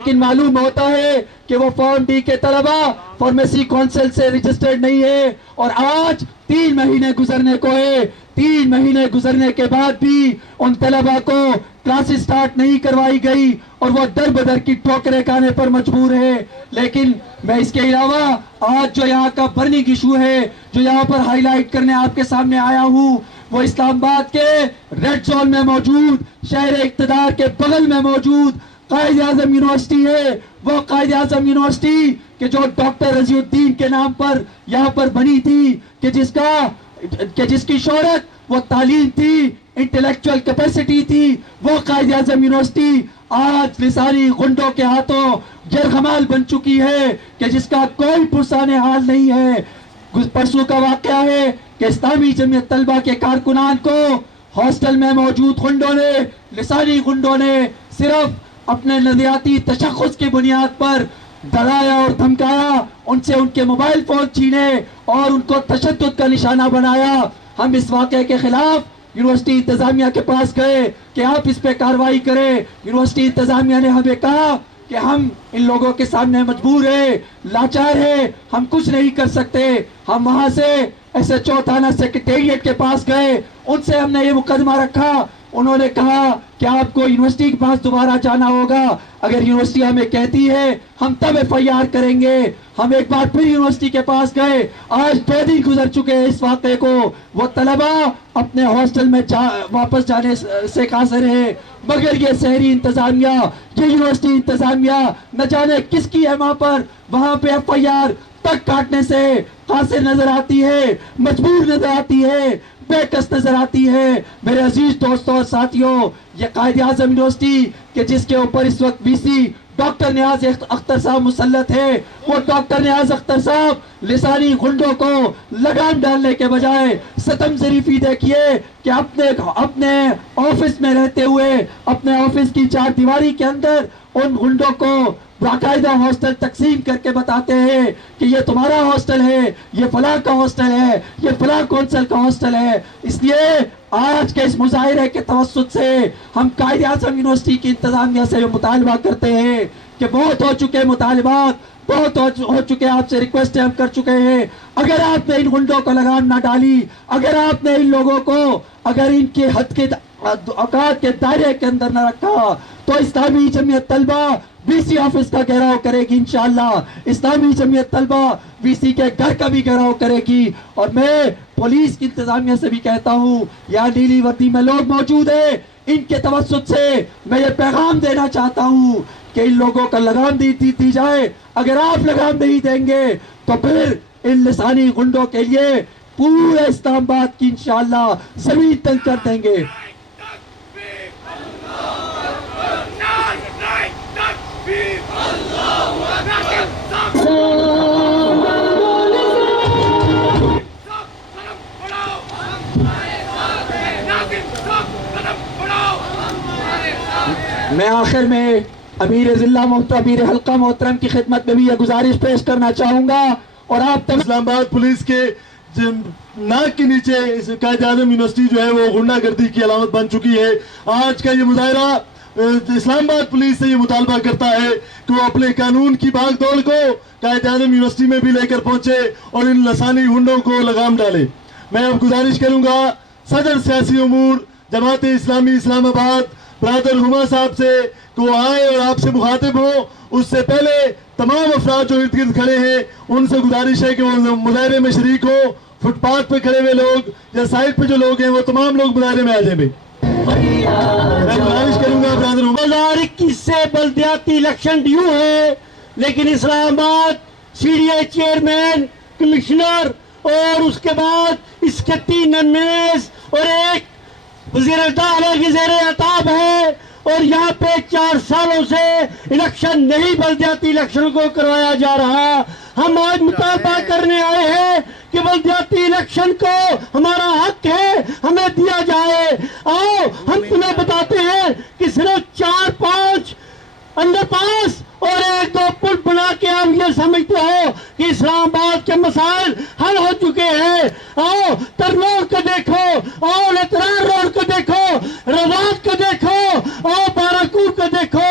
لیکن معلوم ہوتا ہے کہ وہ فارم ڈی کے طلبہ فارمیسی کونسل سے رجسٹرڈ نہیں ہے، اور آج 3 مہینے گزرنے کو ہے۔ 3 مہینے گزرنے کے بعد بھی ان طلبہ کو کلاسز سٹارٹ نہیں کروائی گئی اور وہ در بدر کی ٹھوکریں کھانے پر مجبور ہے۔ لیکن میں اس کے علاوہ آج جو یہاں کا برننگ ایشو ہے، جو یہاں پر ہائی لائٹ کرنے آپ کے سامنے آیا ہوں، وہ اسلام آباد کے ریڈ زون میں موجود، شہر اقتدار کے بغل میں موجود قائد اعظم یونیورسٹی ہے۔ وہ قائد اعظم یونیورسٹی کہ جو ڈاکٹر رضی الدین کے نام پر یہاں پر بنی تھی، کہ جس کی شہرت وہ تعلیم تھی، انٹلیکچوئل کیپیسٹی تھی، وہ قائد اعظم یونیورسٹی آج لسانی غنڈوں کے ہاتھوں یرغمال بن چکی ہے، کہ جس کا کوئی پرسان حال نہیں ہے۔ پرسوں کا واقعہ ہے کہ اسلامی جمعیت طلبہ کے کارکنان کو ہاسٹل میں موجود غنڈوں نے، لسانی غنڈوں نے صرف اپنے نظریاتی تشخص کی بنیاد پر ڈرایا اور دھمکایا، ان سے ان کے موبائل فون چھینے اور ان کو تشدد کا نشانہ بنایا۔ ہم اس واقعے کے خلاف یونیورسٹی انتظامیہ کے پاس گئے کہ آپ اس پہ کارروائی کریں۔ یونیورسٹی انتظامیہ نے ہمیں کہا کہ ہم ان لوگوں کے سامنے مجبور ہیں، لاچار ہیں، ہم کچھ نہیں کر سکتے۔ ہم وہاں سے ایس ایچ او تھانہ سیکریٹریٹ کے پاس گئے، ان سے ہم نے یہ مقدمہ رکھا۔ انہوں نے کہا کہ آپ کو یونیورسٹی کے پاس دوبارہ جانا ہوگا، اگر یونیورسٹی ہمیں کہتی ہے ہم تب ایف آئی آر کریں گے۔ ہم ایک بار پھر یونیورسٹی کے پاس گئے، آج 2 دن گزر چکے ہیں اس واقعے کو۔ وہ طلبہ اپنے ہاسٹل میں واپس جانے سے قاصر ہے، مگر یہ شہری انتظامیہ، یہ یونیورسٹی انتظامیہ نہ جانے کس کی ہے وہاں پہ ایف آئی آر تک کاٹنے سے قاصر نظر آتی ہے، مجبور نظر آتی ہے، بے کس نظر آتی ہے۔ میرے عزیز دوستوں اور ساتھیوں، یہ قائد اعظم یونیورسٹی کہ جس کے اوپر اس وقت وی سی ڈاکٹر نیاز اختر صاحب مسلط ہے، وہ ڈاکٹر نیاز اختر صاحب لسانی غنڈوں کو لگام ڈالنے کے بجائے ستم ظریفی دیکھیے کہ اپنے آفس میں رہتے ہوئے اپنے آفس کی 4 دیواری کے اندر ان غنڈوں کو باقاعدہ ہاسٹل تقسیم کر کے بتاتے ہیں کہ یہ تمہارا ہاسٹل ہے، یہ فلاں کا ہاسٹل ہے، یہ فلاں کونسل کا ہاسٹل ہے۔ اس لیے آج کے اس مظاہرے کے توسط سے ہم قائد اعظم یونیورسٹی کی انتظامیہ سے مطالبہ کرتے ہیں کہ بہت ہو چکے مطالبات، بہت ہو چکے، آپ سے ریکویسٹ ہم کر چکے ہیں۔ اگر آپ نے ان غنڈوں کو لگام نہ ڈالی، اگر آپ نے ان لوگوں کو اگر ان کے حد کے اوقات کے دائرے کے اندر نہ رکھا، تو اسلامی جمعیت طلبہ وی سی آفس کا گھیراؤ کرے گی انشاءاللہ۔ اسلامی جمعیت طلبہ وی سی کے گھر کا بھی گھیراؤ کرے گی۔ اور میں پولیس کی انتظامیہ سے بھی کہتا ہوں، یہاں نیلی وردی میں لوگ موجود ہیں، ان کے توسط سے میں یہ پیغام دینا چاہتا ہوں کہ ان لوگوں کا لگام دی جائے۔ اگر آپ لگام نہیں دیں گے تو پھر ان لسانی غنڈوں کے لیے پورے اسلام آباد کی انشاءاللہ زمین تنگ کر دیں گے۔ میں آخر میں امیر ضلع امیر حلقہ محترم کی خدمت میں بھی یہ گزارش پیش کرنا چاہوں گا، اور آپ اسلام آباد پولیس کے ناک کے نیچے قائد اعظم یونیورسٹی جو ہے وہ غنڈہ گردی کی علامت بن چکی ہے۔ آج کا یہ مظاہرہ اسلام آباد پولیس سے یہ مطالبہ کرتا ہے کہ وہ اپنے قانون کی بھاگ دوڑ کو قائد اعظم یونیورسٹی میں بھی لے کر پہنچے اور ان لسانی غنڈوں کو لگام ڈالے۔ میں اب گزارش کروں گا صدر سیاسی امور جماعت اسلامی اسلام آباد برادر ہما صاحب سے کہ وہ آئے اور آپ سے مخاطب ہوں۔ اس سے پہلے تمام افراد جو ارد گرد کھڑے ہیں ان سے گزارش ہے کہ وہ مظاہرے میں شریک ہو۔ فٹ پاتھ پہ کھڑے ہوئے لوگ یا سائڈ پہ جو لوگ ہیں وہ تمام لوگ مظاہرے میں آ جائیں۔ میں گزارش کروں گا برادر ہما 2021 سے بلدیاتی الیکشن ڈیو ہے، لیکن Islamabad C D A chairman, commissioner اور اس کے بعد اس کے 3 ایم ایس اور ایک وزیر داخلہ کی زیر خطاب ہے، اور یہاں پہ 4 سالوں سے الیکشن نہیں، بلدیاتی الیکشن کو کروایا جا رہا۔ ہم آج مطالبہ کرنے آئے ہیں کہ بلدیاتی الیکشن کو ہمارا حق ہے، ہمیں دیا جائے۔ آؤ ہم تمہیں بتاتے ہیں کہ صرف 4-5 انڈر پاس اور 1-2 پل بنا کے ہم یہ سمجھتے ہو کہ اسلام آباد کے مسائل حل ہو چکے ہیں۔ آؤ ترنور کو دیکھو، آؤ لترار روڈ کو دیکھو، رواد کو دیکھو، آؤ باراکوٹ کو دیکھو،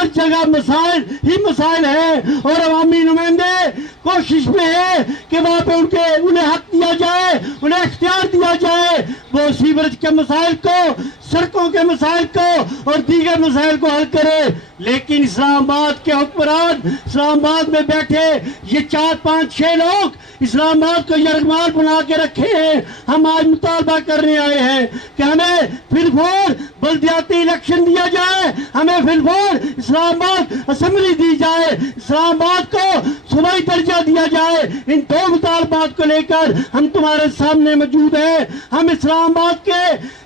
ہر جگہ مسائل ہی مسائل ہیں اور عوامی نمائندے کوشش میں ہے کہ وہاں پہ انہیں حق دیا جائے, انہیں اختیار دیا جائے, وہ سیوریج کے مسائل کو, سڑکوں کے مسائل کو اور دیگر مسائل کو حل کرے. لیکن اسلام آباد کے حکمران اسلام آباد میں بیٹھے یہ 4 5 6 لوگ اسلام آباد کو یرغمال بنا کے رکھے ہیں. ہم آج مطالبہ کرنے آئے ہیں کہ ہمیں پھر فور بلدیاتی الیکشن دیا جائے, ہمیں پھر فور اسلام آباد اسمبلی دی جائے, اسلام آباد کو صوبائی درجہ دیا جائے. ان 2 مطالبات کو لے کر ہم تمہارے سامنے موجود ہیں. ہم اسلام آباد کے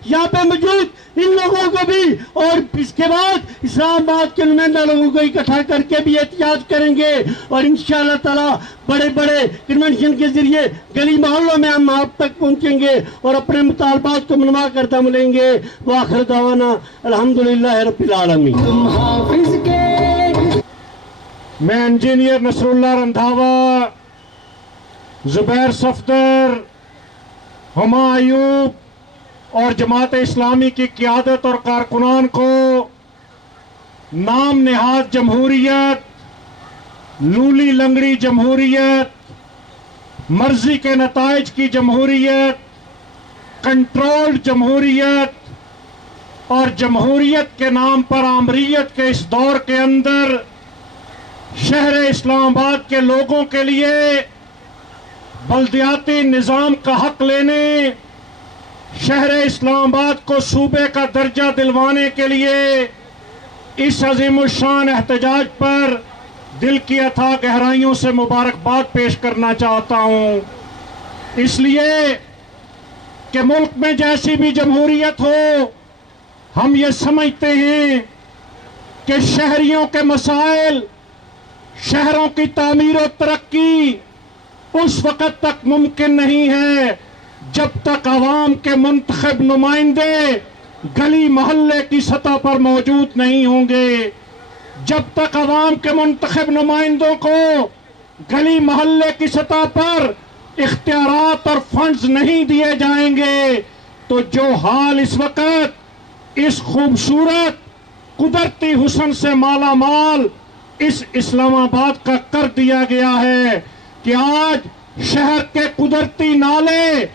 یہاں پہ موجود ان لوگوں کو بھی اور اس کے بعد اسلام آباد کے نمائندہ لوگوں کو اکٹھا کر کے بھی احتجاج کریں گے اور انشاءاللہ تعالی بڑے بڑے کنونشن کے ذریعے گلی محلوں میں ہم آپ تک پہنچیں گے اور اپنے مطالبات کو منوا کرتا ملیں گے. وآخر دعوانا الحمدللہ رب العالمین. میں انجینئر نصر اللہ رندھاوا, زبیر صفدر, ہما ایوب اور جماعت اسلامی کی قیادت اور کارکنان کو نام نہاد جمہوریت, لولی لنگڑی جمہوریت, مرضی کے نتائج کی جمہوریت, کنٹرولڈ جمہوریت اور جمہوریت کے نام پر آمریت کے اس دور کے اندر شہر اسلام آباد کے لوگوں کے لیے بلدیاتی نظام کا حق لینے, شہر اسلام آباد کو صوبے کا درجہ دلوانے کے لیے اس عظیم الشان احتجاج پر دل کی اتھا گہرائیوں سے مبارکباد پیش کرنا چاہتا ہوں. اس لیے کہ ملک میں جیسی بھی جمہوریت ہو, ہم یہ سمجھتے ہیں کہ شہریوں کے مسائل, شہروں کی تعمیر و ترقی اس وقت تک ممکن نہیں ہے جب تک عوام کے منتخب نمائندے گلی محلے کی سطح پر موجود نہیں ہوں گے. جب تک عوام کے منتخب نمائندوں کو گلی محلے کی سطح پر اختیارات اور فنڈز نہیں دیے جائیں گے تو جو حال اس وقت اس خوبصورت قدرتی حسن سے مالا مال اس اسلام آباد کا کر دیا گیا ہے کہ آج شہر کے قدرتی نالے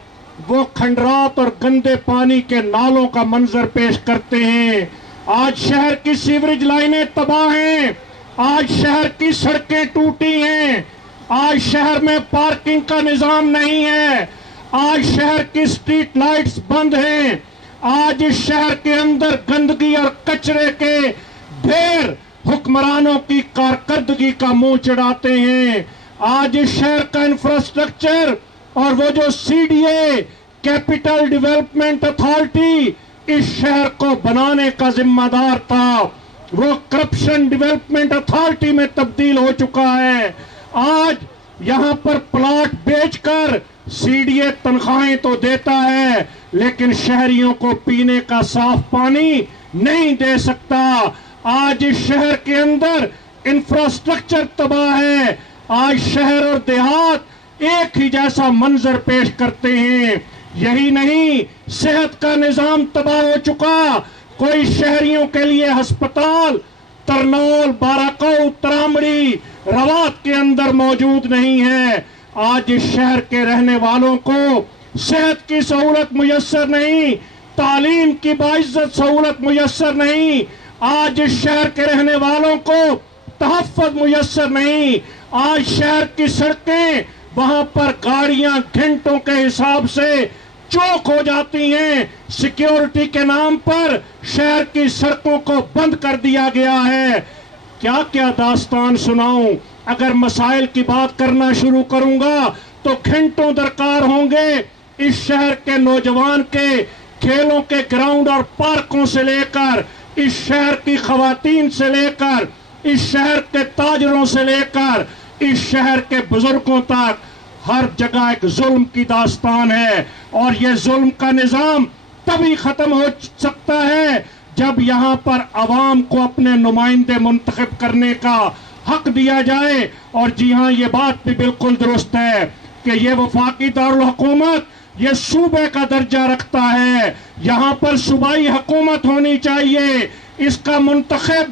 وہ کھنڈرات اور گندے پانی کے نالوں کا منظر پیش کرتے ہیں. آج شہر کی سیوریج لائنیں تباہ ہیں, آج شہر کی سڑکیں ٹوٹی ہیں, آج شہر میں پارکنگ کا نظام نہیں ہے, آج شہر کی سٹریٹ لائٹس بند ہیں, آج اس شہر کے اندر گندگی اور کچرے کے ڈھیر حکمرانوں کی کارکردگی کا منہ چڑھاتے ہیں. آج اس شہر کا انفراسٹرکچر اور وہ جو CDA کیپٹل ڈیولپمنٹ اتھارٹی اس شہر کو بنانے کا ذمہ دار تھا, وہ کرپشن ڈیولپمنٹ اتھارٹی میں تبدیل ہو چکا ہے. آج یہاں پر پلاٹ بیچ کر CDA تنخواہیں تو دیتا ہے لیکن شہریوں کو پینے کا صاف پانی نہیں دے سکتا. آج اس شہر کے اندر انفراسٹرکچر تباہ ہے, آج شہر اور دیہات ایک ہی جیسا منظر پیش کرتے ہیں. یہی نہیں, صحت کا نظام تباہ ہو چکا, کوئی شہریوں کے لیے ہسپتال ترنول, باراکو, ترامڑی, روات کے اندر موجود نہیں ہے. آج اس شہر کے رہنے والوں کو صحت کی سہولت میسر نہیں, تعلیم کی باعزت سہولت میسر نہیں, آج اس شہر کے رہنے والوں کو تحفظ میسر نہیں. آج شہر کی سڑکیں, وہاں پر گاڑیاں گھنٹوں کے حساب سے چوک ہو جاتی ہیں. سیکیورٹی کے نام پر شہر کی سڑکوں کو بند کر دیا گیا ہے. کیا کیا داستان سناؤں, اگر مسائل کی بات کرنا شروع کروں گا تو گھنٹوں درکار ہوں گے. اس شہر کے نوجوان کے کھیلوں کے گراؤنڈ اور پارکوں سے لے کر, اس شہر کی خواتین سے لے کر, اس شہر کے تاجروں سے لے کر, اس شہر کے بزرگوں تک ہر جگہ ایک ظلم کی داستان ہے. اور یہ ظلم کا نظام تبھی ختم ہو سکتا ہے جب یہاں پر عوام کو اپنے نمائندے منتخب کرنے کا حق دیا جائے. اور جی ہاں, یہ بات بھی بالکل درست ہے کہ یہ وفاقی دارالحکومت یہ صوبے کا درجہ رکھتا ہے, یہاں پر صوبائی حکومت ہونی چاہیے. اس کا منتخب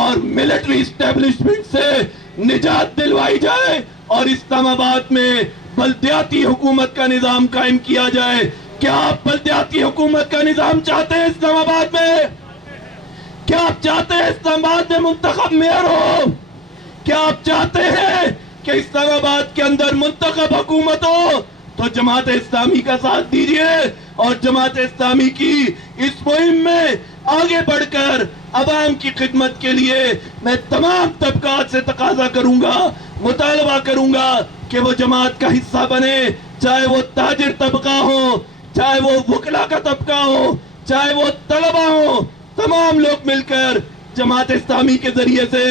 اور ملٹری اسٹیبلشمنٹ سے نجات دلوائی جائے اور اسلام آباد میں بلدیاتی حکومت کا نظام قائم کیا جائے. کیا آپ بلدیاتی حکومت کا نظام چاہتے ہیں اسلام آباد میں؟ کیا آپ چاہتے ہیں اسلام آباد میں منتخب میئر ہو؟ کیا آپ چاہتے ہیں کہ اسلام آباد کے اندر منتخب حکومت ہو؟ تو جماعت اسلامی کا ساتھ دیجئے اور جماعت اسلامی کی اس مہم میں آگے بڑھ کر عوام کی خدمت کے لیے میں تمام طبقات سے تقاضا کروں گا، مطالبہ کروں گا کہ وہ جماعت کا حصہ بنے، چاہے وہ تاجر طبقہ ہو، چاہے وہ وکلا کا طبقہ ہو، چاہے وہ طلبہ ہو. تمام لوگ مل کر جماعت اسلامی کے ذریعے سے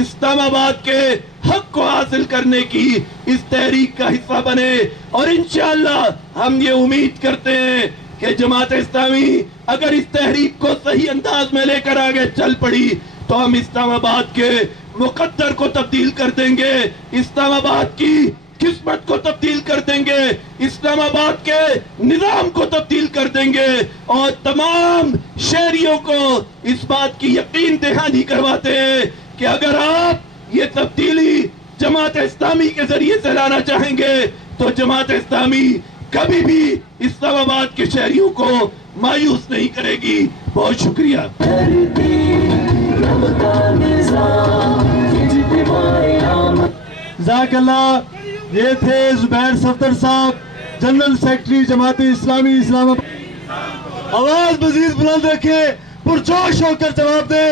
اسلام آباد کے حق کو حاصل کرنے کی اس تحریک کا حصہ بنے. اور انشاءاللہ ہم یہ امید کرتے ہیں کہ جماعت اسلامی اگر اس تحریک کو صحیح انداز میں لے کر آگے چل پڑی تو ہم اسلام آباد کے مقدر کو تبدیل کر دیں گے، اسلام آباد کی قسمت کو تبدیل کر دیں گے، اسلام آباد کے نظام کو تبدیل کر دیں گے اور تمام شہریوں کو اس بات کی یقین دہانی کرواتے ہیں کہ اگر آپ یہ تبدیلی جماعت اسلامی کے ذریعے سے لانا چاہیں گے تو جماعت اسلامی کبھی بھی اسلام آباد کے شہریوں کو مایوس نہیں کرے گی. بہت شکریہ. جزاک اللہ. یہ تھے زبیر صفدر صاحب، جنرل سیکرٹری جماعت اسلامی اسلام آباد. آواز مزید بلند رکھے، پرجوش ہو کر جواب دے.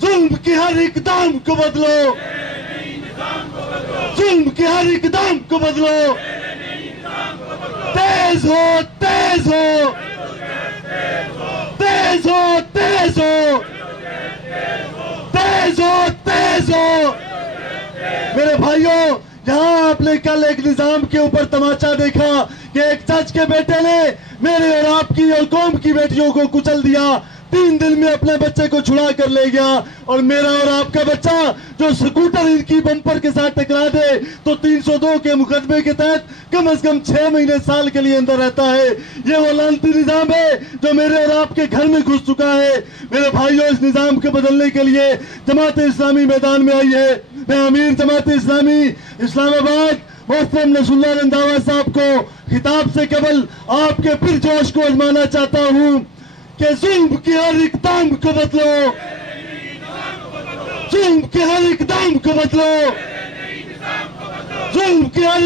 ظلم کی ہر اقدام کو بدلو، ظلم کی ہر اقدام کو بدلو. تیز ہو، تیز ہو، تیز ہو، تیز ہو، تیز ہو، تیز ہو. میرے بھائیوں، یہاں آپ نے کل ایک نظام کے اوپر تماشا دیکھا کہ ایک جج کے بیٹے نے میرے اور آپ کی اور قوم کی بیٹیوں کو کچل دیا، 3 دن میں اپنے بچے کو چھڑا کر لے گیا. اور میرا اور آپ کا بچہ جو سکوٹر ان کی بمپر کے ساتھ ٹکرا دے تو 302 کے مقدمے کے تحت کم از کم 6 مہینے سال کے لیے اندر رہتا ہے. یہ وہ لعنتی نظام ہے جو میرے اور آپ کے گھر میں گھس چکا ہے. میرے بھائیوں، اس نظام کو بدلنے کے لیے جماعت اسلامی میدان میں آئی ہے. میں امیر جماعت اسلامی اسلام آباد محترم نصر اللہ رنداوا صاحب کو خطاب سے قبل آپ کے پھر جوش کو آزمانا چاہتا ہوں کہ ظلم کے ہر اقدام کو بدلو، ظلم کے ہر اقدام کو بدلو، ظلم کے ہر